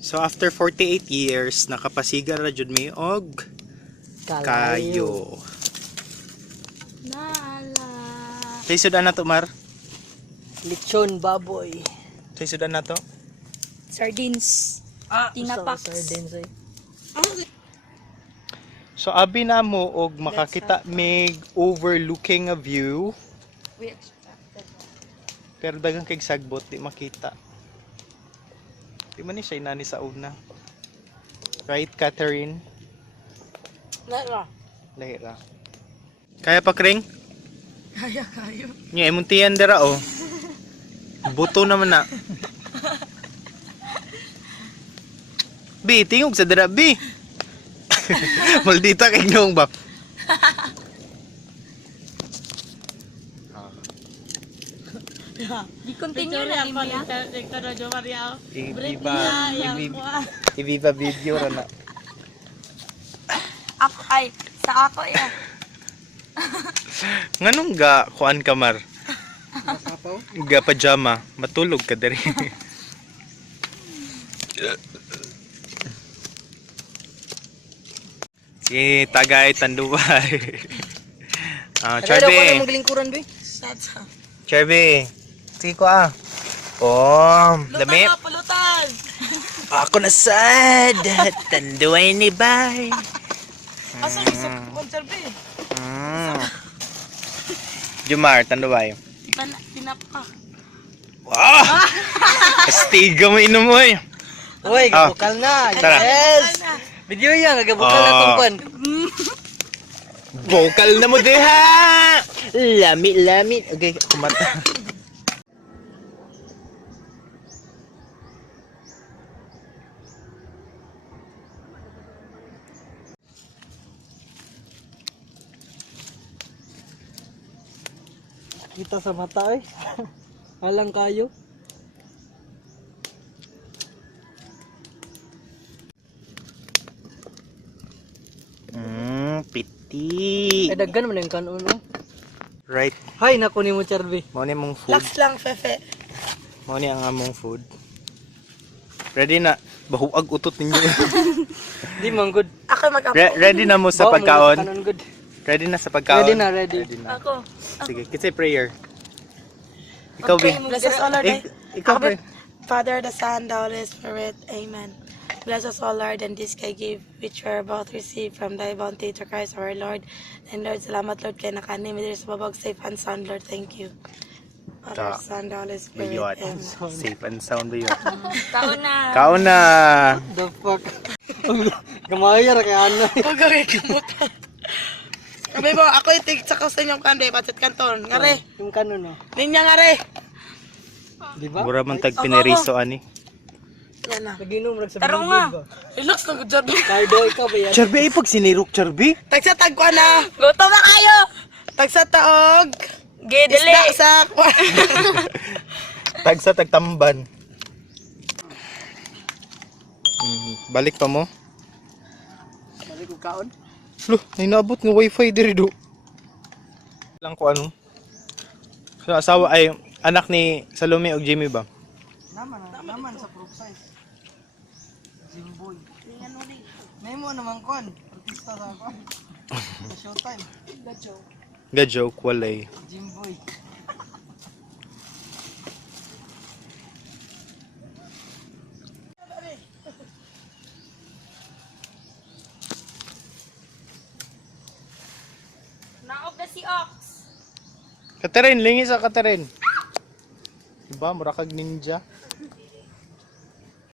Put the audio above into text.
So after 48 years nakapasigar ra jud mi og kayo. Nala. Say sudan na to, Mar. Lechon baboy. Say sudan na to. Sardines. Tinapaks. Sardines ay. So abi na mo og makakita mig overlooking a view. We expected. Pero daghang kay sagbot di makita. Di man ni siya inani sa una. Right, Catherine? Nara. Lahi ra. Kaya pa, Kring? Kaya. Nya imuntiyan dira oh. Buto naman na. Bi, tingog sa dira, Bi. Maldita kay nung ba. Di continue na mo ya. Ibiba video ra na. Ako ay sa ako ya. Nganong ga kuan kamar? Ga pajama, matulog ka diri. Si Tagay Tanduay. Pero ko na Charby. maglingkuran be. Charby. Sige ko ah. Oh, dami. Pulutan. Ako na sad. Tanduay ni bay. Asa sa konserbe? Jumar, Tanduay. Tinapa. Wow! Astiga mo inom mo eh. Uy, gabukal na. Tara. Yes. Video yan, gabukal na tong kwan. Vocal na mo diha. Lami. Okay, kumata. Kita sa mata eh. Halang kayo. Piti. Ay daggan man yung kanon no. Right. Hay nako ni mo Charby. Mao ni mong food. Lax lang fefe. Mao ni ang among food. Ready na. Bahuag utot ninyo. Di man good. Ako Ready na mo sa pagkaon? Kanon good. Ready na sa pagkaon? Ready na, ready. na. Ako. Sige, kitsa prayer. Ikaw, Okay, Bi. bless us all, Lord. Ikaw, pray. Father, the Son, the Holy Spirit. Amen. Bless us all, Lord, and this kay give which we are about to receive from thy bounty to Christ our Lord. And Lord, salamat, Lord, kay nakanim. It is babag safe and sound, Lord. Thank you. Father, Son, the Holy Spirit. Bayot. Amen. Safe and sound bayot. Taon na. Kaon na. The fuck. Gamaya ra kay ano. Pagkari kamot. Sabi mo, ako itig sa sa inyong kanday, pasit kanton. Ngare. Yung kanon no. Ninya ngare. Di ba? Mura man tag pineriso ani. Yan na. Naginom ra sa Taro bilibid nga. ba? Relax na ko dyan. Cardo ikaw ba yan? Charby, ay pag sinirok, Charby. Tagsa tagwa na. Gutom na kayo. Tagsa taog. Isda sa... Tagsa tagtamban. Balik pa mo. Balik ko kaon. Loh, nainabot ng wifi diri do. Lang ko ano. So, asawa ay anak ni Salome og Jimmy ba? Naman sa proof size. Jimboy. May mo naman kon. Artista sa ako. Sa showtime. Ga joke walay. Jimboy. Naog na si Ox. Catherine, lingi sa Catherine. Diba, mura kag ninja.